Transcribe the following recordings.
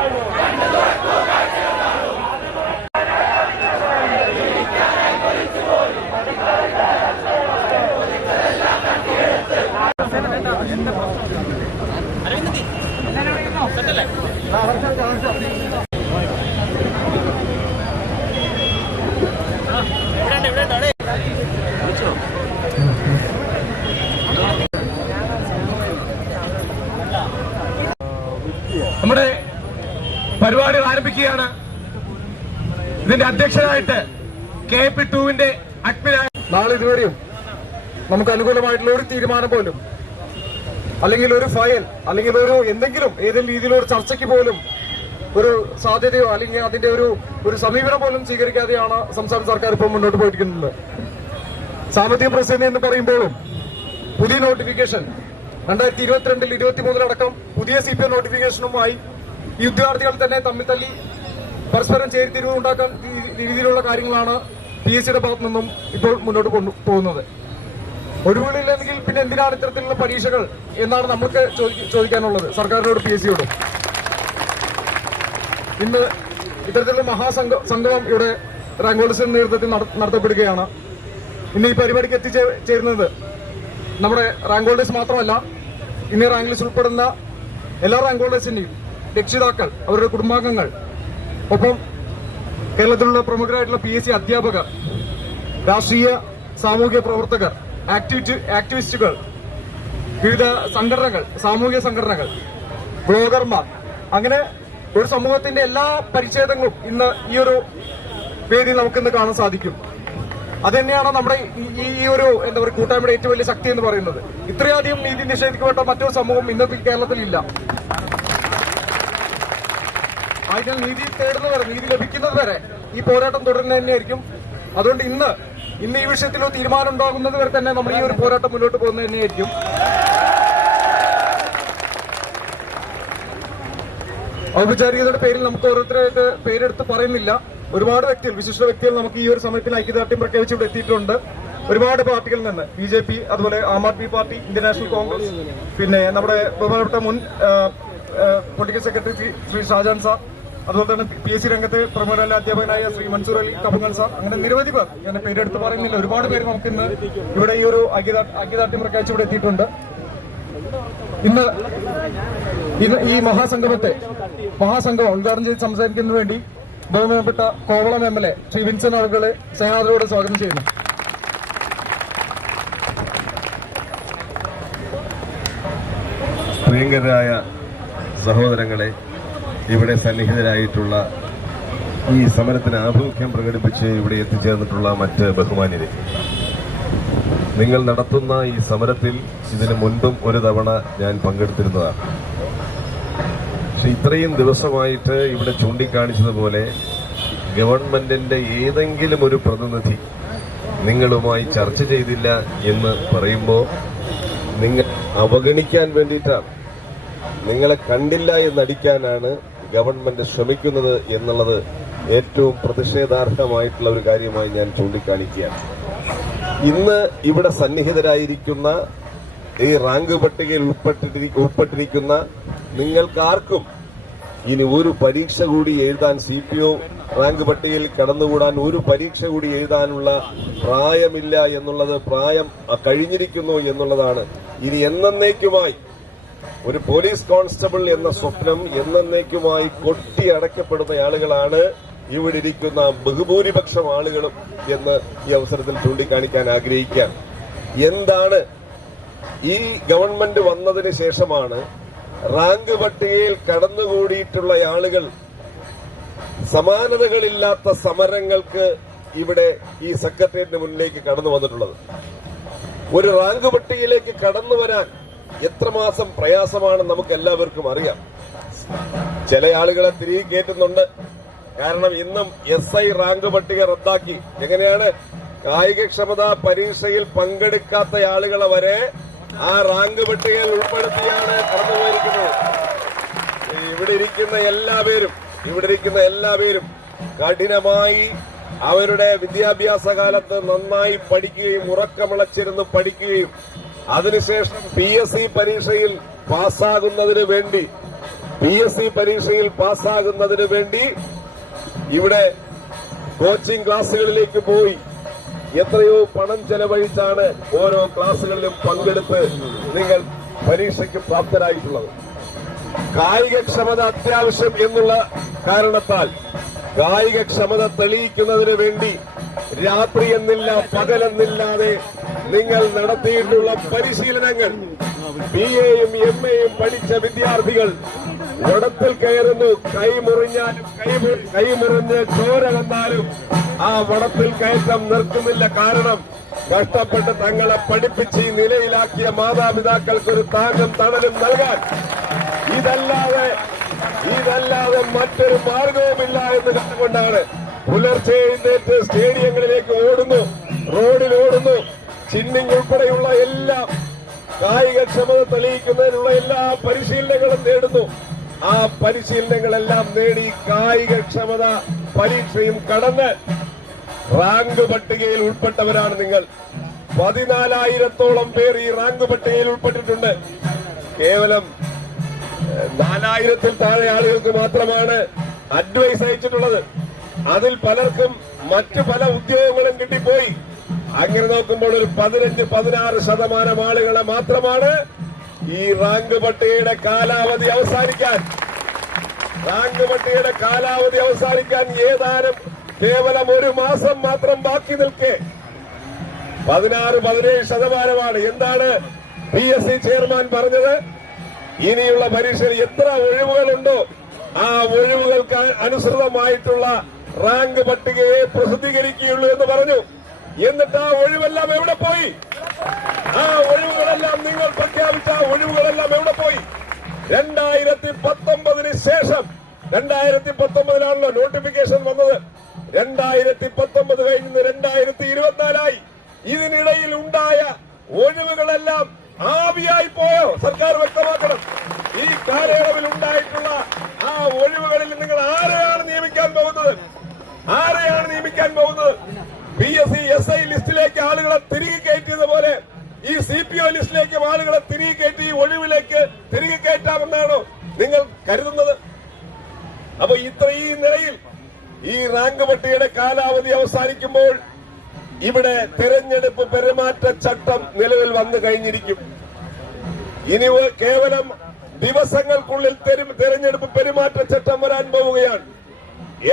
ഇവിടെ ഇവിടെ നമ്മുടെ പരിപാടികൾ ആരംഭിക്കുകയാണ് ഇതിന്റെ അധ്യക്ഷനായിട്ട് കെ പി ടുവിന്റെ അഡ്മിനായ നാളെ ഇതുവരെയും നമുക്ക് അനുകൂലമായിട്ടുള്ള ഒരു തീരുമാനം പോലും അല്ലെങ്കിൽ ഒരു ഫയൽ അല്ലെങ്കിൽ ഒരു എന്തെങ്കിലും ഏതെങ്കിലും രീതിയിലൊരു ചർച്ചയ്ക്ക് പോലും ഒരു സാധ്യതയോ അല്ലെങ്കിൽ അതിന്റെ ഒരു ഒരു സമീപനം പോലും സ്വീകരിക്കാതെയാണ് സംസ്ഥാന സർക്കാർ ഇപ്പോൾ മുന്നോട്ട് പോയിരിക്കുന്നത് സാമ്പത്തിക പ്രതിസന്ധി എന്ന് പറയുമ്പോഴും പുതിയ നോട്ടിഫിക്കേഷൻ രണ്ടായിരത്തി ഇരുപത്തിരണ്ടിൽ ഇരുപത്തി മൂന്നിലടക്കം പുതിയ സി പി എം നോട്ടിഫിക്കേഷനുമായി ഈ ഉദ്യോഗാർത്ഥികൾ തന്നെ തമ്മിൽ തല്ലി പരസ്പരം ചേരിതിരിവ് ഉണ്ടാക്കാൻ രീതിയിലുള്ള കാര്യങ്ങളാണ് പി എസ് സിയുടെ ഭാഗത്തു നിന്നും ഇപ്പോൾ മുന്നോട്ട് കൊണ്ടു പോകുന്നത്. ഒഴിവുകളില്ലെങ്കിൽ പിന്നെ എന്തിനാണ് ഇത്തരത്തിലുള്ള പരീക്ഷകൾ എന്നാണ് നമുക്ക് ചോദിക്കാനുള്ളത് സർക്കാരിനോട് പി എസ് സിയോട്. ഇന്ന് ഇത്തരത്തിലുള്ള മഹാസംഘ സംഗമം ഇവിടെ റാങ്കോളിസിന്റെ നേതൃത്വത്തിൽ നട- നടത്തപ്പെടുകയാണ്. ഇന്ന് ഈ പരിപാടിക്ക് എത്തിച്ചേരുന്നത് നമ്മുടെ റാങ്ക് ഹോൾഡേഴ്സ് മാത്രമല്ല ഇന്ന് റാങ്ക് ലിസ്റ്റ് ഉൾപ്പെടുന്ന എല്ലാ റാങ്ക് ഹോൾഡേഴ്സിന്റെയും രക്ഷിതാക്കൾ അവരുടെ കുടുംബാംഗങ്ങൾ ഒപ്പം കേരളത്തിലുള്ള പ്രമുഖരായിട്ടുള്ള പി എസ് സി അധ്യാപകർ രാഷ്ട്രീയ സാമൂഹ്യ പ്രവർത്തകർ ആക്ടിവിറ്റി ആക്ടിവിസ്റ്റുകൾ വിവിധ സംഘടനകൾ സാമൂഹിക സംഘടനകൾ ബ്ലോഗർമാർ. അങ്ങനെ ഒരു സമൂഹത്തിന്റെ എല്ലാ പരിച്ഛേദങ്ങളും ഇന്ന് ഈ ഒരു വേദി നമുക്കിന്ന് കാണാൻ സാധിക്കും. അത് തന്നെയാണ് നമ്മുടെ ഈ- ഒരു എന്താ പറയുക കൂട്ടായ്മയുടെ ഏറ്റവും വലിയ ശക്തി എന്ന് പറയുന്നത്. ഇത്രയധികം നീതി നിഷേധിക്കപ്പെട്ട മറ്റൊരു സമൂഹം ഇന്നത്തെ കേരളത്തിൽ ഇല്ല. ആയതിനാൽ നീതി തേടുന്നവരെ നീതി ലഭിക്കുന്നത് വരെ ഈ പോരാട്ടം തുടരുന്നത് തന്നെയായിരിക്കും. അതുകൊണ്ട് ഇന്ന് ഇന്ന് ഈ വിഷയത്തിൽ തീരുമാനം ഉണ്ടാകുന്നത് വരെ തന്നെ നമ്മൾ ഈ ഒരു പോരാട്ടം മുന്നോട്ട് പോകുന്നത് തന്നെയായിരിക്കും. ഔപചാരികതയുടെ പേരിൽ നമുക്ക് ഓരോരുത്തരായിട്ട് പേരെടുത്ത് പറയുന്നില്ല. ഒരുപാട് വ്യക്തികൾ വിശിഷ്ട വ്യക്തികൾ നമുക്ക് ഈ ഒരു സമയത്തിൽ ഐക്യദാർഢ്യം പ്രഖ്യാപിച്ച് ഇവിടെ എത്തിയിട്ടുണ്ട്. ഒരുപാട് പാർട്ടികളിൽ നിന്ന് ബി ജെ പി അതുപോലെ Aam Aadmi party Indian National Congress പിന്നെ നമ്മുടെ ബഹുമാനപ്പെട്ട മുൻ political secretary Shri Shajan sir അതുപോലെ തന്നെ പി എസ് സി രംഗത്ത് പ്രമുഖരല്ല അധ്യാപകനായ ശ്രീ മൻസൂർ അലി കബുങ്ങൽ സാർ. അങ്ങനെ നിരവധി പേർ ഞാൻ പേരെടുത്ത് പറയുന്നില്ല. ഒരുപാട് പേര് നമുക്ക് ഇന്ന് ഇവിടെ ഈ ഒരു ഐക്യദാർഢ്യം പ്രഖ്യാപിച്ച് ഇവിടെ എത്തിയിട്ടുണ്ട്. ഇന്ന് ഇന്ന് ഈ മഹാസംഗമത്തെ മഹാസംഗമം ഉദ്ഘാടനം ചെയ്ത് സംസാരിക്കുന്നതിന് വേണ്ടി ബഹുമാനപ്പെട്ട Kovalam M L A Shri Vincent അവർകളെ സ്നേഹാദരോട് സ്വാഗതം ചെയ്യുന്നു. പ്രിയങ്കരായ സഹോദരങ്ങളെ ഇവിടെ സന്നിഹിതരായിട്ടുള്ള ഈ സമരത്തിന് ആഭിമുഖ്യം പ്രകടിപ്പിച്ച് ഇവിടെ എത്തിച്ചേർന്നിട്ടുള്ള മറ്റ് ബഹുമാന്യരെ. നിങ്ങൾ നടത്തുന്ന ഈ സമരത്തിൽ ഇതിനു മുൻപും ഒരു തവണ ഞാൻ പങ്കെടുത്തിരുന്നതാണ്. പക്ഷെ ഇത്രയും ദിവസമായിട്ട് ഇവിടെ ചൂണ്ടിക്കാണിച്ചതുപോലെ ഗവൺമെന്റിന്റെ ഏതെങ്കിലും ഒരു പ്രതിനിധി നിങ്ങളുമായി ചർച്ച ചെയ്തില്ല എന്ന് പറയുമ്പോൾ നിങ്ങൾ അവഗണിക്കാൻ വേണ്ടിയിട്ടാണ്. നിങ്ങളെ കണ്ടില്ല എന്നടിക്കാനാണ് ഗവൺമെന്റ് ശ്രമിക്കുന്നത് എന്നുള്ളത് ഏറ്റവും പ്രതിഷേധാർഹമായിട്ടുള്ള ഒരു കാര്യമായി ഞാൻ ചൂണ്ടിക്കാണിക്കുകയാണ്. ഇന്ന് ഇവിടെ സന്നിഹിതരായിരിക്കുന്ന ഈ റാങ്ക് പട്ടികയിൽ ഉൾപ്പെട്ടിരി- ഉൾപ്പെട്ടിരിക്കുന്ന നിങ്ങൾക്കാർക്കും ഇനി ഒരു പരീക്ഷ കൂടി എഴുതാൻ സി പി ഒ റാങ്ക് പട്ടികയിൽ കടന്നുകൂടാൻ ഒരു പരീക്ഷ കൂടി എഴുതാനുള്ള പ്രായമില്ല എന്നുള്ളത് പ്രായം കഴിഞ്ഞിരിക്കുന്നു എന്നുള്ളതാണ്. ഇനി എന്നേക്കുമായി ഒരു പോലീസ് കോൺസ്റ്റബിൾ എന്ന സ്വപ്നം എന്നേക്കുമായി കൊട്ടി അടയ്ക്കപ്പെടുന്ന ആളുകളാണ് ഇവിടെ ഇരിക്കുന്ന ബഹുഭൂരിപക്ഷം ആളുകളും എന്ന് ഈ അവസരത്തിൽ ചൂണ്ടിക്കാണിക്കാൻ ആഗ്രഹിക്കാം. എന്താണ്? ഈ ഗവൺമെന്റ് വന്നതിന് ശേഷമാണ് റാങ്ക് പട്ടികയിൽ കടന്നുകൂടിയിട്ടുള്ള ആളുകൾ സമാനതകളില്ലാത്ത സമരങ്ങൾക്ക് ഇവിടെ ഈ സെക്രട്ടേറിയറ്റിന് മുന്നിലേക്ക് കടന്നു വന്നിട്ടുള്ളത്. ഒരു റാങ്ക് പട്ടികയിലേക്ക് കടന്നു വരാൻ എത്രമാസം പ്രയാസമാണ് നമുക്ക് എല്ലാവർക്കും അറിയാം. ചില ആളുകളെ തിരികെ കയറ്റുന്നുണ്ട്. കാരണം ഇന്നും എസ് ഐ റാങ്ക് പട്ടിക റദ്ദാക്കി. എങ്ങനെയാണ്? കായികക്ഷമതാ പരീക്ഷയിൽ പങ്കെടുക്കാത്ത ആളുകളെ വരെ ആ റാങ്ക് പട്ടികയിൽ ഉൾപ്പെടുത്തിയാണ് കടന്നുപോയിരിക്കുന്നത്. ഇവിടെ ഇരിക്കുന്ന എല്ലാവരും ഇവിടെ ഇരിക്കുന്ന എല്ലാവരും കഠിനമായി അവരുടെ വിദ്യാഭ്യാസ കാലത്ത് നന്നായി പഠിക്കുകയും ഉറക്കമിളച്ചിരുന്ന് പഠിക്കുകയും അതിനുശേഷം പി എസ് സി പരീക്ഷയിൽ പാസ്സാകുന്നതിന് വേണ്ടി പി എസ് സി പരീക്ഷയിൽ പാസ്സാകുന്നതിന് വേണ്ടി ഇവിടെ കോച്ചിംഗ് ക്ലാസ്സുകളിലേക്ക് പോയി. എത്രയോ പണം ചെലവഴിച്ചാണ് ഓരോ ക്ലാസ്സുകളിലും പങ്കെടുത്ത് നിങ്ങൾ പരീക്ഷയ്ക്ക് പ്രാപ്തരായിട്ടുള്ളത്. കായികക്ഷമത അത്യാവശ്യം എന്നുള്ള കാരണത്താൽ കായികക്ഷമത തെളിയിക്കുന്നതിന് വേണ്ടി രാത്രി എന്നില്ല പകലെന്നില്ലാതെ നിങ്ങൾ നടത്തിയിട്ടുള്ള പരിശീലനങ്ങൾ ബി എയും എം എയും പഠിച്ച വിദ്യാർത്ഥികൾ വടത്തിൽ കയറുന്നു. കൈമുറിഞ്ഞാലും കൈമുറിഞ്ഞ് ചോര വന്നാലും ആ വടത്തിൽ കയറ്റം നിർത്തുന്നില്ല. കാരണം കഷ്ടപ്പെട്ട് തങ്ങളെ പഠിപ്പിച്ച് ഈ നിലയിലാക്കിയ മാതാപിതാക്കൾക്ക് ഒരു തണലും നൽകാൻ ഇതല്ലാതെ ഇതല്ലാതെ മറ്റൊരു മാർഗവുമില്ല എന്ന് കണ്ടുകൊണ്ടാണ് പുലർച്ചെ എഴുന്നേറ്റ് സ്റ്റേഡിയങ്ങളിലേക്ക് ഓടുന്നു റോഡിൽ ഓടുന്നു ചിന്നിങ് ഉൾപ്പെടെയുള്ള എല്ലാ കായികക്ഷമത തെളിയിക്കുന്നതിനുള്ള എല്ലാ പരിശീലനങ്ങളും നേടുന്നു. ആ പരിശീലനങ്ങളെല്ലാം നേടി കായികക്ഷമത പരീക്ഷയും കടന്ന് റാങ്ക് പട്ടികയിൽ ഉൾപ്പെട്ടവരാണ് നിങ്ങൾ. പതിനാലായിരത്തോളം പേർ ഈ റാങ്ക് പട്ടികയിൽ ഉൾപ്പെട്ടിട്ടുണ്ട്. കേവലം നാലായിരത്തിൽ താഴെ ആളുകൾക്ക് മാത്രമാണ് അഡ്വൈസ് അയച്ചിട്ടുള്ളത്. അതിൽ പലർക്കും മറ്റു പല ഉദ്യോഗങ്ങളും കിട്ടിപ്പോയി. അങ്ങനെ നോക്കുമ്പോൾ ഒരു പതിനഞ്ച് പതിനാറ് ശതമാനം ആളുകളെ മാത്രമാണ് ഈ റാങ്ക് പട്ടികയുടെ കാലാവധി അവസാനിക്കാൻ. റാങ്ക് പട്ടികയുടെ കാലാവധി അവസാനിക്കാൻ ഏതാനും കേവലം ഒരു മാസം മാത്രം ബാക്കി നിൽക്കെ. പതിനാറ് പതിനേഴ് ശതമാനമാണ്. എന്താണ് പി എസ് സി ചെയർമാൻ പറഞ്ഞത്? ഇനിയുള്ള പരീക്ഷയിൽ എത്ര ഒഴിവുകളുണ്ടോ ആ ഒഴിവുകൾക്ക് അനുസൃതമായിട്ടുള്ള റാങ്ക് പട്ടികയെ പ്രസിദ്ധീകരിക്കുകയുള്ളൂ എന്ന് പറഞ്ഞു. എന്നിട്ട് ആ ഒഴിവെല്ലാം എവിടെ പോയി? ആ ഒഴിവുകളെല്ലാം നിങ്ങൾ പ്രഖ്യാപിച്ച ആ ഒഴിവുകളെല്ലാം എവിടെ പോയി? രണ്ടായിരത്തി പത്തൊമ്പതിന് ശേഷം രണ്ടായിരത്തി പത്തൊമ്പതിലാണല്ലോ നോട്ടിഫിക്കേഷൻ വന്നത്. രണ്ടായിരത്തി പത്തൊമ്പത് കഴിഞ്ഞ് രണ്ടായിരത്തി ഇരുപത്തിനാലായി ഇതിനിടയിൽ ഉണ്ടായ ഒഴിവുകളെല്ലാം ആവിയായി പോയോ? സർക്കാർ വ്യക്തമാക്കണം. ഈ കാലയളവിൽ ഉണ്ടായിട്ടുള്ള ആ ഒഴിവുകളിൽ നിങ്ങൾ ആരെയാണ് നിയമിക്കാൻ പോകുന്നത്? ആരെയാണ് നിയമിക്കാൻ പോകുന്നത്? P S C S I ലിസ്റ്റിലേക്ക് ആളുകളെ തിരികെ കയറ്റിയത് പോലെ ഈ സി പി ഒ ലിസ്റ്റിലേക്ക് ആളുകളെ തിരികെ കയറ്റി ഒഴിവിലേക്ക് തിരികെ കയറ്റാമെന്നാണോ നിങ്ങൾ കരുതുന്നത്. അപ്പൊ ഇത്ര ഈ നിലയിൽ ഈ റാങ്ക് പട്ടികയുടെ കാലാവധി അവസാനിക്കുമ്പോൾ ഇവിടെ തെരഞ്ഞെടുപ്പ് പെരുമാറ്റ ചട്ടം നിലവിൽ വന്നു കഴിഞ്ഞിരിക്കും. ഇനി കേവലം ദിവസങ്ങൾക്കുള്ളിൽ തെരഞ്ഞെടുപ്പ് തെരഞ്ഞെടുപ്പ് പെരുമാറ്റച്ചട്ടം വരാൻ പോവുകയാണ്.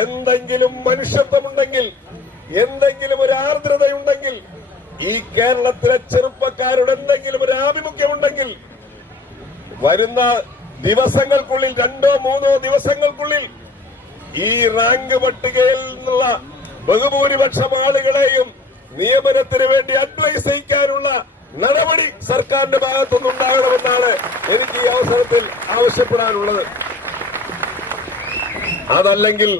എന്തെങ്കിലും മനുഷ്യത്വമുണ്ടെങ്കിൽ എന്തെങ്കിലും ഒരു ആർദ്രതയുണ്ടെങ്കിൽ ഈ കേരളത്തിലെ ചെറുപ്പക്കാരുടെ എന്തെങ്കിലും ഒരു ആഭിമുഖ്യമുണ്ടെങ്കിൽ വരുന്ന ദിവസങ്ങൾക്കുള്ളിൽ രണ്ടോ മൂന്നോ ദിവസങ്ങൾക്കുള്ളിൽ ഈ റാങ്ക് പട്ടികയിൽ നിന്നുള്ള ബഹുഭൂരിപക്ഷം ആളുകളെയും നിയമനത്തിന് വേണ്ടി അഡ്വൈസ് ചെയ്യിക്കാനുള്ള നടപടി സർക്കാരിന്റെ ഭാഗത്തുനിന്നുണ്ടാകണമെന്നാണ് എനിക്ക് ഈ അവസരത്തിൽ ആവശ്യപ്പെടാനുള്ളത്. അതല്ലെങ്കിൽ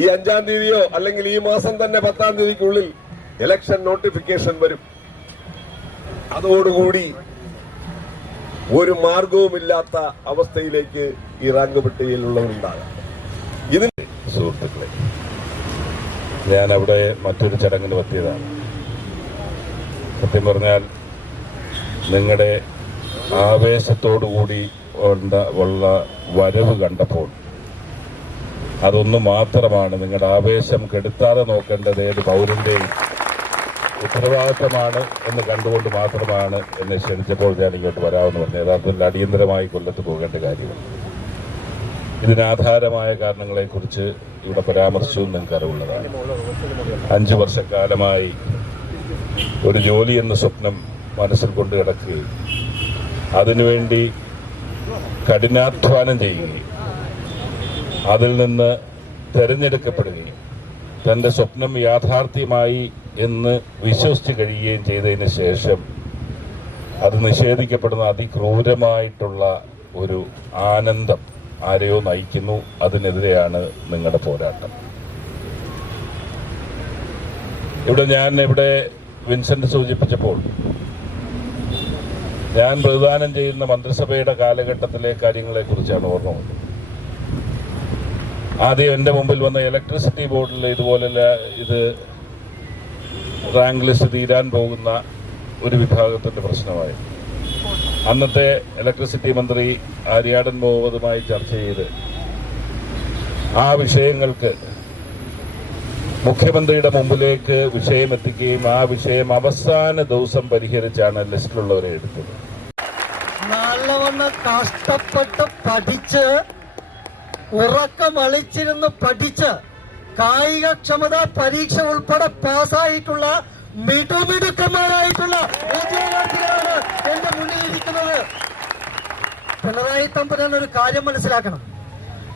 ഈ അഞ്ചാം തീയതിയോ അല്ലെങ്കിൽ ഈ മാസം തന്നെ പത്താം തീയതിക്കുള്ളിൽ ഇലക്ഷൻ നോട്ടിഫിക്കേഷൻ വരും. അതോടുകൂടി ഒരു മാർഗവുമില്ലാത്ത അവസ്ഥയിലേക്ക് ഈ റാങ്ക് പട്ടികയിലുള്ളവരുണ്ടാകാം ഇതിന് സുഹൃത്തുക്കളെ ഞാൻ അവിടെ മറ്റൊരു ചടങ്ങിന് പറ്റിയതാണ്. സത്യം പറഞ്ഞാൽ നിങ്ങളുടെ ആവേശത്തോടുകൂടി കൂടി ഉള്ള വരവ് കണ്ടപ്പോൾ അതൊന്നു മാത്രമാണ്. നിങ്ങളുടെ ആവേശം കെടുത്താതെ നോക്കേണ്ടത് ഏത് പൗരന്റെയും ഉത്തരവാദിത്തമാണ് എന്ന് കണ്ടുകൊണ്ട് മാത്രമാണ് എന്നെ ക്ഷണിച്ചപ്പോൾ ഞാൻ ഇങ്ങോട്ട് വരാമെന്ന് പറഞ്ഞു യഥാർത്ഥത്തിൽ അടിയന്തരമായി കൊല്ലത്ത് പോകേണ്ട കാര്യമാണ് ഇതിനാധാരമായ കാരണങ്ങളെക്കുറിച്ച് ഇവിടെ പരാമർശവും നിങ്ങൾക്ക് അറിവുള്ളതാണ്. അഞ്ചു വർഷക്കാലമായി ഒരു ജോലി എന്ന സ്വപ്നം മനസ്സിൽ കൊണ്ട് കിടക്കുകയും അതിനുവേണ്ടി കഠിനാധ്വാനം ചെയ്യുകയും അതിൽ നിന്ന് തെരഞ്ഞെടുക്കപ്പെടുകയും തന്റെ സ്വപ്നം യാഥാർത്ഥ്യമായി എന്ന് വിശ്വസിച്ച് കഴിയുകയും ചെയ്തതിന് ശേഷം അത് നിഷേധിക്കപ്പെടുന്ന അതിക്രൂരമായിട്ടുള്ള ഒരു ആനന്ദം ആരെയോ നയിക്കുന്നു. അതിനെതിരെയാണ് നിങ്ങളുടെ പോരാട്ടം. ഇവിടെ ഞാൻ ഇവിടെ വിൻസെന്റ് സൂചിപ്പിച്ചപ്പോൾ ഞാൻ പ്രതിദാനം ചെയ്യുന്ന മന്ത്രിസഭയുടെ കാലഘട്ടത്തിലെ കാര്യങ്ങളെ കുറിച്ചാണ് ഓർമ്മ ആദ്യം എന്റെ മുമ്പിൽ വന്ന ഇലക്ട്രിസിറ്റി ബോർഡിൽ ഇതുപോലെ ഇത് റാങ്ക് ലിസ്റ്റ് തീരാൻ പോകുന്ന ഒരു വിഭാഗത്തിന്റെ പ്രശ്നമായി. അന്നത്തെ ഇലക്ട്രിസിറ്റി മന്ത്രി ആര്യാടൻ മുഹമ്മദുമായി ചർച്ച ചെയ്ത് ആ വിഷയങ്ങൾക്ക് മുഖ്യമന്ത്രിയുടെ മുമ്പിലേക്ക് വിഷയം എത്തിക്കുകയും ആ വിഷയം അവസാന ദിവസം പരിഹരിച്ചാണ് ലിസ്റ്റിലുള്ളവരെ എടുത്തത്. നല്ലവണ്ണം കഷ്ടപ്പെട്ട് പഠിച്ച് ഉറക്കമളിച്ചിരുന്ന് പഠിച്ച് കായികക്ഷമതാ പരീക്ഷ ഉൾപ്പെടെ പാസ്സായിട്ടുള്ള മിടുമിടുക്കന്മാരായിട്ടുള്ള വിദ്യാർത്ഥികളാണ് എന്റെ മുന്നിൽ ഇരിക്കുന്നത്. പിണറായി തമ്പുരാൻ ഒരു കാര്യം മനസ്സിലാക്കണം.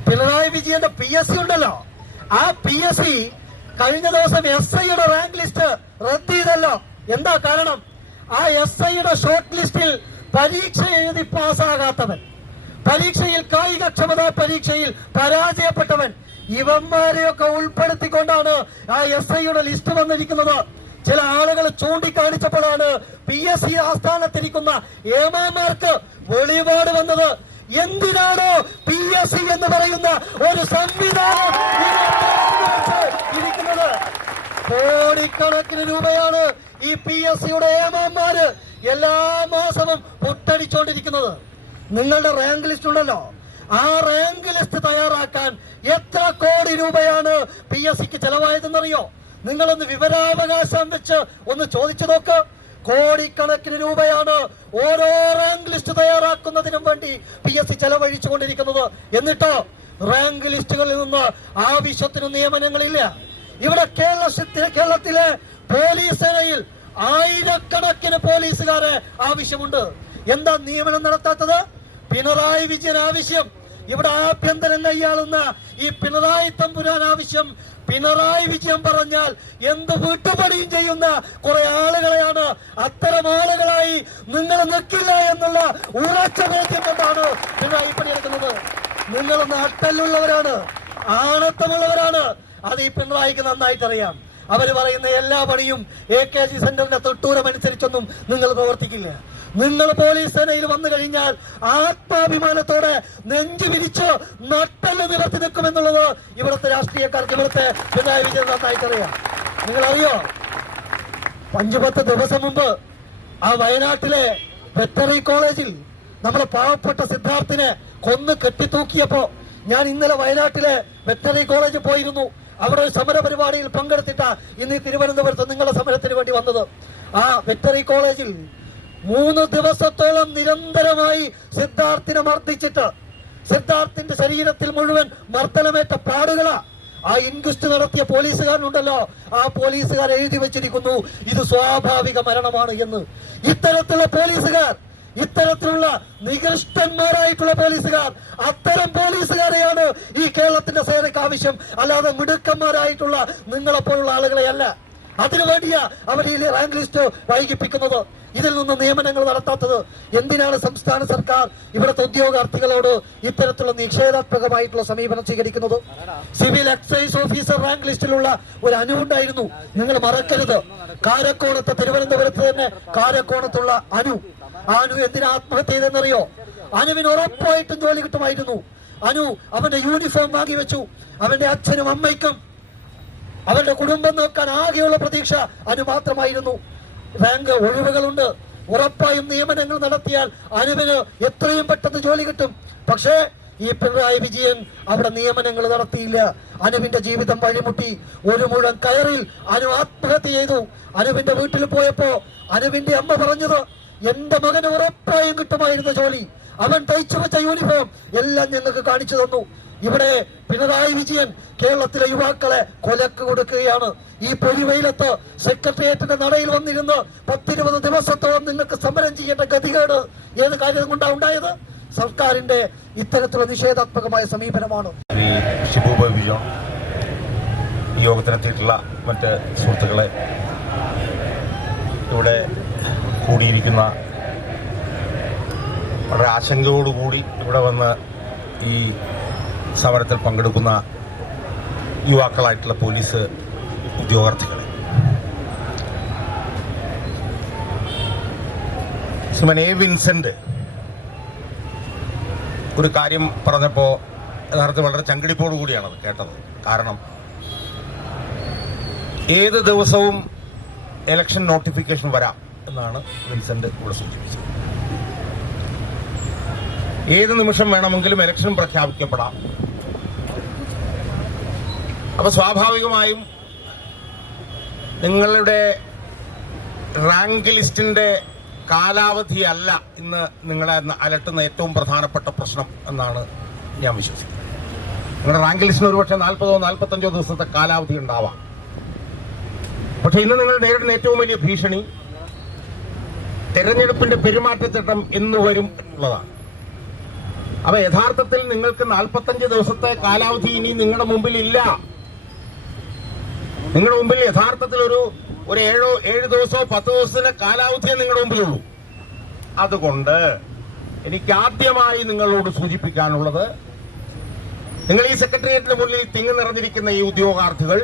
പിണറായി വിജയന്റെ പി എസ് സി ഉണ്ടല്ലോ. ആ പി എസ് സി കഴിഞ്ഞ ദിവസം എസ് ഐയുടെ റാങ്ക് ലിസ്റ്റ് റദ്ദ് ചെയ്തല്ലോ. എന്താ കാരണം? ആ എസ് ഐയുടെ ഷോർട്ട് ലിസ്റ്റിൽ പരീക്ഷ എഴുതി പാസ്സാകാത്തവൻ. പരീക്ഷയിൽ കായികക്ഷമതാ പരീക്ഷയിൽ പരാജയപ്പെട്ടവൻ ഇവന്മാരെയൊക്കെ ഉൾപ്പെടുത്തിക്കൊണ്ടാണ് ആ എസ് ഐയുടെ ലിസ്റ്റ് വന്നിരിക്കുന്നത്. ചില ആളുകൾ ചൂണ്ടിക്കാണിച്ചപ്പോഴാണ് പി എസ് സി ആസ്ഥാനത്തിരിക്കുന്ന ഏമാമാർക്ക് വെളിപാട് വന്നത്. എന്തിനാണോ പി എസ് സി എന്ന് പറയുന്ന ഒരു സംവിധാനം കോടിക്കണക്കിന് രൂപയാണ് ഈ പി എസ് സിയുടെ ഏമാന്മാര് എല്ലാ മാസവും പൊട്ടടിച്ചുകൊണ്ടിരിക്കുന്നത് നിങ്ങളുടെ റാങ്ക് ലിസ്റ്റ് ഉണ്ടല്ലോ. ആ റാങ്ക് ലിസ്റ്റ് തയ്യാറാക്കാൻ എത്ര കോടി രൂപയാണ് പി എസ് സിക്ക് ചെലവായതെന്നറിയോ? നിങ്ങളൊന്ന് വിവരാവകാശം വെച്ച് ഒന്ന് ചോദിച്ചു നോക്ക്. കോടിക്കണക്കിന് രൂപയാണ് ഓരോ റാങ്ക് ലിസ്റ്റ് തയ്യാറാക്കുന്നതിനും വേണ്ടി പി എസ് സി ചെലവഴിച്ചുകൊണ്ടിരിക്കുന്നത്. എന്നിട്ടോ റാങ്ക് ലിസ്റ്റുകളിൽ നിന്ന് ആവശ്യത്തിന് നിയമനങ്ങളില്ല. ഇവിടെ കേരളത്തിലെ കേരളത്തിലെ പോലീസ് സേനയിൽ ആയിരക്കണക്കിന് പോലീസുകാരെ ആവശ്യമുണ്ട്. എന്താ നിയമനം നടത്താത്തത്? പിണറായി വിജയൻ ആവശ്യം. ഇവിടെ ആഭ്യന്തരം കൈയാളുന്ന ഈ പിണറായി തമ്പുരാൻ ആവശ്യം. പിണറായി വിജയൻ പറഞ്ഞാൽ എന്ത് വീട്ടുപണിയും ചെയ്യുന്ന കുറെ ആളുകളെയാണ്. അത്തരം ആളുകളായി നിങ്ങൾ നിൽക്കില്ല എന്നുള്ള ഉറച്ച ബോധ്യം കൊണ്ടാണ് പിണറായി പണിയെടുക്കുന്നത് നിങ്ങൾ നട്ടലുള്ളവരാണ് ആണത്തമുള്ളവരാണ്. അത് ഈ പിണറായിക്ക് നന്നായിട്ട് അറിയാം അവർ പറയുന്ന എല്ലാ പണിയും എ കെ ജി സെന്ററിന്റെ തൊട്ടൂരം അനുസരിച്ചൊന്നും നിങ്ങൾ പ്രവർത്തിക്കില്ല. നിങ്ങൾ പോലീസ് സേനയിൽ വന്നു കഴിഞ്ഞാൽ ആത്മാഭിമാനത്തോടെ നെഞ്ചു വിരിച്ച് നട്ടൽ നിവർത്തി നിൽക്കുമെന്നുള്ളത് ഇവിടുത്തെ രാഷ്ട്രീയക്കാർക്ക് ഇവിടുത്തെ പിണറായി വിജയൻ നന്നായിട്ടറിയാം നിങ്ങൾ അറിയോ. അഞ്ചു പത്ത് ദിവസം മുമ്പ് ആ വയനാട്ടിലെ വെറ്ററി കോളേജിൽ നമ്മുടെ പാവപ്പെട്ട സിദ്ധാർത്ഥിനെ കൊന്ന് കെട്ടിത്തൂക്കിയപ്പോ ഞാൻ ഇന്നലെ വയനാട്ടിലെ വെറ്ററി കോളേജിൽ പോയിരുന്നു. അവിടെ ഒരു സമര പരിപാടിയിൽ പങ്കെടുത്തിട്ടാ ഇന്ന് തിരുവനന്തപുരത്ത് നിങ്ങളുടെ സമരത്തിന് വേണ്ടി വന്നത്. ആ വെറ്ററി കോളേജിൽ മൂന്ന് ദിവസത്തോളം നിരന്തരമായി സിദ്ധാർത്ഥിനെ മർദ്ദിച്ചിട്ട് സിദ്ധാർത്ഥിന്റെ ശരീരത്തിൽ മുഴുവൻ മർദ്ദനമേറ്റ പാടുകളാ. ആ ഇൻക്വസ്റ്റ് നടത്തിയ പോലീസുകാരനുണ്ടല്ലോ. ആ പോലീസുകാർ എഴുതി വെച്ചിരിക്കുന്നു ഇത് സ്വാഭാവിക മരണമാണ് എന്ന്. ഇത്തരത്തിലുള്ള പോലീസുകാർ ഇത്തരത്തിലുള്ള നികൃഷ്ടന്മാരായിട്ടുള്ള പോലീസുകാർ അത്തരം പോലീസുകാരെയാണ് ഈ കേരളത്തിന്റെ സേനയ്ക്ക് ആവശ്യം. അല്ലാതെ മിടുക്കന്മാരായിട്ടുള്ള നിങ്ങളെപ്പോലുള്ള ആളുകളെയല്ല അതിനു വേണ്ടിയാ അവർ ഈ റാങ്ക് ലിസ്റ്റ് വൈകിപ്പിക്കുന്നത്. ഇതിൽ നിന്ന് നിയമനങ്ങൾ നടത്താത്തത്. എന്തിനാണ് സംസ്ഥാന സർക്കാർ ഇവിടുത്തെ ഉദ്യോഗാർത്ഥികളോട് ഇത്തരത്തിലുള്ള നിഷേധാത്മകമായിട്ടുള്ള സമീപനം സ്വീകരിക്കുന്നത്? സിവിൽ എക്സൈസ് ഓഫീസർ റാങ്ക് ലിസ്റ്റിലുള്ള ഒരു അനു ഉണ്ടായിരുന്നു നിങ്ങൾ മറക്കരുത്. കാരക്കോണത്ത് തിരുവനന്തപുരത്ത് തന്നെ കാരക്കോണത്തുള്ള അനു. അനു എന്തിനാ ആത്മഹത്യ ചെയ്തെന്നറിയോ അനുവിന് ഉറപ്പായിട്ടും ജോലി കിട്ടുമായിരുന്നു. അനു അവന്റെ യൂണിഫോം വാങ്ങി വെച്ചു. അവന്റെ അച്ഛനും അമ്മയ്ക്കും അവരുടെ കുടുംബം നോക്കാൻ ആകെയുള്ള പ്രതീക്ഷ അനു മാത്രമായിരുന്നു. റാങ്ക് ഒഴിവുകളുണ്ട്. ഉറപ്പായും നിയമനങ്ങൾ നടത്തിയാൽ അനുവിന് എത്രയും പെട്ടെന്ന് ജോലി കിട്ടും. പക്ഷേ ഈ പിണറായി വിജയൻ അവിടെ നിയമനങ്ങൾ നടത്തിയില്ല. അനുവിന്റെ ജീവിതം വഴിമുട്ടി. ഒരു മുഴം കയറിൽ അനു ആത്മഹത്യ ചെയ്തു. അനുവിന്റെ വീട്ടിൽ പോയപ്പോ അനുവിന്റെ അമ്മ പറഞ്ഞത് എന്റെ മകന് ഉറപ്പായും കിട്ടുമായിരുന്ന ജോലി. അവൻ തയ്ച്ചു വെച്ച യൂണിഫോം എല്ലാം ഞങ്ങൾക്ക് കാണിച്ചു തന്നു. ഇവിടെ പിണറായി വിജയൻ കേരളത്തിലെ യുവാക്കളെ കൊലക്ക് കൊടുക്കുകയാണ്. ഈ പൊരിവെയിലത്ത് സെക്രട്ടേറിയറ്റിന്റെ നടയിൽ വന്നിരുന്ന് പത്തിരുപത് ദിവസത്തോളം നിങ്ങൾക്ക് സമരം ചെയ്യേണ്ട ഗതികേട് ഏത് കാര്യം കൊണ്ടാണ് ഉണ്ടായത്? സർക്കാരിന്റെ ഇത്തരത്തിലുള്ള നിഷേധാത്മകമായ സമീപനമാണ്. യോഗത്തിനെത്തിയിട്ടുള്ള മറ്റ് സുഹൃത്തുക്കളെ ഇവിടെ കൂടിയിരിക്കുന്ന വളരെ ആശങ്കയോടുകൂടി ഇവിടെ വന്ന് ഈ സമരത്തിൽ പങ്കെടുക്കുന്ന യുവാക്കളായിട്ടുള്ള പോലീസ് ഉദ്യോഗാർത്ഥികൾ ശ്രീമൻ എ വിൻസെന്റ് ഒരു കാര്യം പറഞ്ഞപ്പോൾ യഥാർത്ഥത്തിൽ വളരെ ചങ്കിടിപ്പോടു കൂടിയാണത് കേട്ടത്. കാരണം ഏത് ദിവസവും ഇലക്ഷൻ നോട്ടിഫിക്കേഷൻ വരാം എന്നാണ് വിൻസെന്റ് ഇവിടെ സൂചിപ്പിച്ചത്. ഏത് നിമിഷം വേണമെങ്കിലും ഇലക്ഷൻ പ്രഖ്യാപിക്കപ്പെടാം. അപ്പൊ സ്വാഭാവികമായും നിങ്ങളുടെ റാങ്ക് ലിസ്റ്റിന്റെ കാലാവധി അല്ല ഇന്ന് നിങ്ങളെ അലട്ടുന്ന ഏറ്റവും പ്രധാനപ്പെട്ട പ്രശ്നം എന്നാണ് ഞാൻ വിശ്വസിക്കുന്നത്. നിങ്ങളുടെ റാങ്ക് ലിസ്റ്റിന് ഒരുപക്ഷെ നാൽപ്പതോ നാൽപ്പത്തഞ്ചോ ദിവസത്തെ കാലാവധി ഉണ്ടാവാം. പക്ഷെ ഇന്ന് നിങ്ങൾ നേരിടുന്ന ഏറ്റവും വലിയ ഭീഷണി തെരഞ്ഞെടുപ്പിന്റെ പെരുമാറ്റച്ചട്ടം എന്ന് വരും എന്നുള്ളതാണ്. അപ്പൊ യഥാർത്ഥത്തിൽ നിങ്ങൾക്ക് നാൽപ്പത്തഞ്ച് ദിവസത്തെ കാലാവധി ഇനി നിങ്ങളുടെ മുമ്പിൽ ഇല്ല നിങ്ങളുടെ മുമ്പിൽ യഥാർത്ഥത്തിൽ ഒരു ഒരു ഏഴോ ഏഴ് ദിവസമോ പത്ത് ദിവസത്തിന്റെ കാലാവധിയെ നിങ്ങളുടെ മുമ്പിലുള്ളൂ. അതുകൊണ്ട് എനിക്ക് ആദ്യമായി നിങ്ങളോട് സൂചിപ്പിക്കാനുള്ളത് നിങ്ങൾ ഈ സെക്രട്ടേറിയറ്റിന് മുന്നിൽ തിങ്ങി നിറഞ്ഞിരിക്കുന്ന ഈ ഉദ്യോഗാർത്ഥികൾ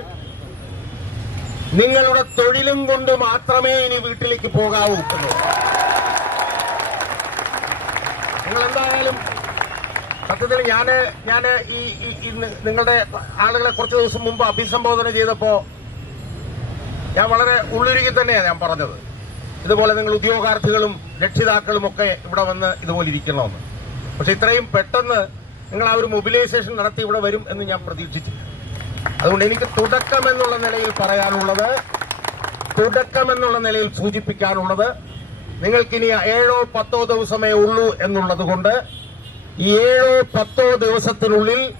നിങ്ങളുടെ തൊഴിലും കൊണ്ട് മാത്രമേ ഇനി വീട്ടിലേക്ക് പോകാവൂ. നിങ്ങൾ എന്തായാലും സത്യത്തിൽ ഞാൻ ഞാൻ ഈ നിങ്ങളുടെ ആളുകളെ കുറച്ച് ദിവസം മുമ്പ് അഭിസംബോധന ചെയ്തപ്പോ ഞാൻ വളരെ ഉള്ളുരുകി തന്നെയാണ് ഞാൻ പറഞ്ഞത്. ഇതുപോലെ നിങ്ങൾ ഉദ്യോഗാർത്ഥികളും രക്ഷിതാക്കളും ഒക്കെ ഇവിടെ വന്ന് ഇതുപോലെ ഇരിക്കണമെന്ന്. പക്ഷെ ഇത്രയും പെട്ടെന്ന് നിങ്ങൾ ആ ഒരു മൊബിലൈസേഷൻ നടത്തി ഇവിടെ വരും എന്ന് ഞാൻ പ്രതീക്ഷിച്ചില്ല അതുകൊണ്ട് എനിക്ക് തുടക്കം എന്നുള്ള നിലയിൽ പറയാനുള്ളത് തുടക്കം എന്നുള്ള നിലയിൽ സൂചിപ്പിക്കാനുള്ളത് നിങ്ങൾക്കിനി ഏഴോ പത്തോ ദിവസമേ ഉള്ളൂ എന്നുള്ളത് കൊണ്ട് ഏഴോ പത്തോ ദിവസത്തിനുള്ളിൽ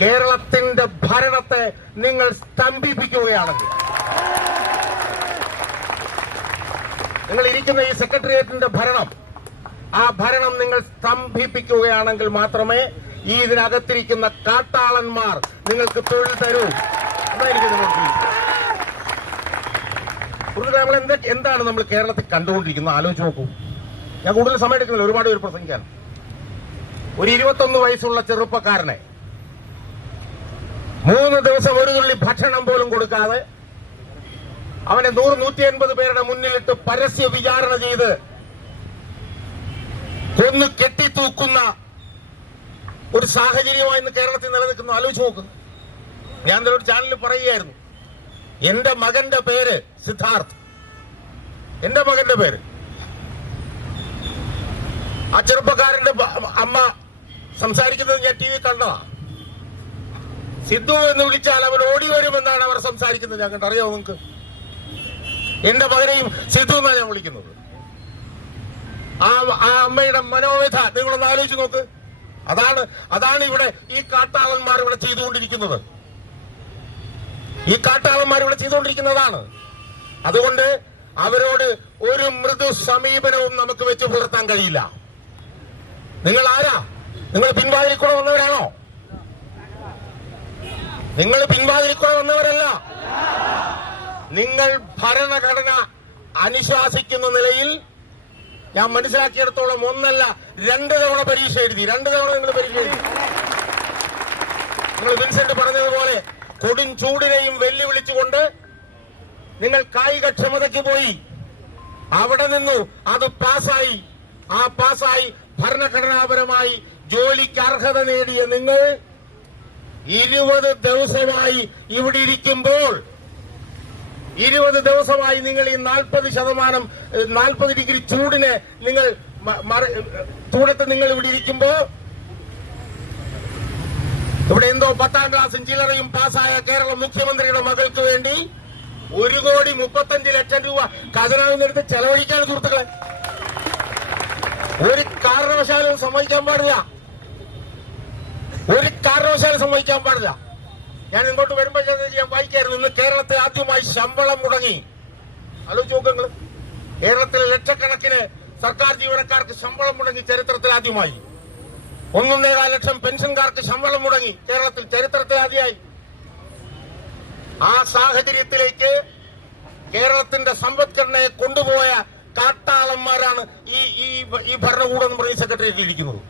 കേരളത്തിന്റെ ഭരണത്തെ നിങ്ങൾ സ്തംഭിപ്പിക്കുകയാണെങ്കിൽ. നിങ്ങൾ ഇരിക്കുന്ന ഈ സെക്രട്ടേറിയറ്റിന്റെ ഭരണം ആ ഭരണം നിങ്ങൾ സ്തംഭിപ്പിക്കുകയാണെങ്കിൽ മാത്രമേ ഈ ഇതിനകത്തിരിക്കുന്ന കാട്ടാളന്മാർ നിങ്ങൾക്ക് തൊഴിൽ തരൂ. അതായിരിക്കും നമ്മൾ എന്താണ് നമ്മൾ കേരളത്തിൽ കണ്ടുകൊണ്ടിരിക്കുന്നത്? ആലോചിച്ച് നോക്കൂ. ഞാൻ കൂടുതൽ സമയം എടുക്കുന്നില്ല. ഒരുപാട് പേര് പ്രസംഗിക്കാൻ ഒരു ഇരുപത്തൊന്ന് വയസ്സുള്ള ചെറുപ്പക്കാരനെ മൂന്ന് ദിവസം ഒരു തുള്ളി ഭക്ഷണം പോലും കൊടുക്കാതെ അവനെ നൂറ് നൂറ്റി അൻപത് പേരുടെ മുന്നിലിട്ട് പരസ്യ വിചാരണ ചെയ്ത് കൊന്നു കെട്ടിത്തൂക്കുന്ന ഒരു സാഹചര്യമായി ഇന്ന് കേരളത്തിൽ നിലനിൽക്കുന്നു. ആലോചിച്ച് നോക്കുന്നു ഞാൻ ഒരു ചാനലിൽ പറയുകയായിരുന്നു. എന്റെ മകന്റെ പേര് സിദ്ധാർത്ഥ്. എന്റെ മകന്റെ പേര്. ആ ചെറുപ്പക്കാരന്റെ അമ്മ സംസാരിക്കുന്നത് ഞാൻ ടി വി കണ്ടതാ. സിദ്ധു എന്ന് വിളിച്ചാൽ അവൻ ഓടി വരുമെന്നാണ് അവർ സംസാരിക്കുന്നത്. ഞാൻ കണ്ടു. അറിയാമോ നിങ്ങൾക്ക്? എന്റെ മകനെയും സിദ്ധു എന്നാണ് ഞാൻ വിളിക്കുന്നത്. ആ ആ അമ്മയുടെ മനോവ്യഥ നിങ്ങളൊന്ന് ആലോചിച്ച് നോക്ക്. അതാണ് അതാണ് ഇവിടെ ഈ കാട്ടാളന്മാർ ഇവിടെ ചെയ്തുകൊണ്ടിരിക്കുന്നത്. ഈ കാട്ടാളന്മാർ ഇവിടെ ചെയ്തുകൊണ്ടിരിക്കുന്നതാണ്. അതുകൊണ്ട് അവരോട് ഒരു മൃദു സമീപനവും നമുക്ക് വെച്ച് പുലർത്താൻ കഴിയില്ല. നിങ്ങൾ ആരാ? നിങ്ങൾ പിൻവാതിലിൽ കൂടെ വന്നവരാണോ? നിങ്ങൾ പിൻവാതിലിൽ കൂടെ വന്നവരല്ല. നിങ്ങൾ ഭരണഘടന അനുശാസിക്കുന്ന നിലയിൽ ഞാൻ മനസ്സിലാക്കിയിടത്തോളം ഒന്നല്ല രണ്ട് തവണ പരീക്ഷ എഴുതി രണ്ട് തവണ നിങ്ങൾ പരീക്ഷ എഴുതി. നിങ്ങൾ വിൻസെന്റ് പറഞ്ഞതുപോലെ കൊടും ചൂടിനെയും വെല്ലുവിളിച്ചുകൊണ്ട് നിങ്ങൾ കായികക്ഷമതയ്ക്ക് പോയി. അവിടെ നിന്നു അത് പാസ്സായി. ആ പാസ്സായി ഭരണഘടനാപരമായി ജോലിക്ക് അർഹത നേടിയ നിങ്ങൾ ഇരുപത് ദിവസമായി ഇവിടെ ഇരിക്കുമ്പോൾ ഇരുപത് ദിവസമായി നിങ്ങൾ ഈ നാൽപ്പത് ശതമാനം നാൽപ്പത് ഡിഗ്രി ചൂടിനെ നിങ്ങൾ ചൂടത്ത് നിങ്ങൾ ഇവിടെ ഇരിക്കുമ്പോ ഇവിടെ എന്തോ പത്താം ക്ലാസ്സും ചില്ലറയും പാസ്സായ കേരള മുഖ്യമന്ത്രിയുടെ മകൾക്ക് വേണ്ടി ഒരു കോടി മുപ്പത്തഞ്ച് ലക്ഷം രൂപ ഖജനാവിൽ നിന്നെടുത്ത് ചെലവഴിക്കാൻ സുഹൃത്തുക്കളെ. ഒരു കാരണവശാലും സമ്മതിക്കാൻ പാടില്ല. ഒരു കാരണവശാലും സംഭവിക്കാൻ പാടില്ല. ഞാൻ ഇങ്ങോട്ട് വരുമ്പോൾ ഞാൻ വായിക്കായിരുന്നു. ഇന്ന് കേരളത്തിൽ ആദ്യമായി ശമ്പളം മുടങ്ങി. ആലോചിച്ച് നോക്കുക കേരളത്തിലെ ലക്ഷക്കണക്കിന് സർക്കാർ ജീവനക്കാർക്ക് ശമ്പളം മുടങ്ങി ചരിത്രത്തിൽ ആദ്യമായി. ഒന്നൊന്നേകാൽ ലക്ഷം പെൻഷൻകാർക്ക് ശമ്പളം മുടങ്ങി കേരളത്തിൽ ചരിത്രത്തിൽ ആദ്യമായി. ആ സാഹചര്യത്തിലേക്ക് കേരളത്തിന്റെ സമ്പദ്ഘടനയെ കൊണ്ടുപോയ കാട്ടാളന്മാരാണ് ഈ ഈ ഭരണകൂടം പറഞ്ഞ സെക്രട്ടേറിയറ്റിൽ ഇരിക്കുന്നത്.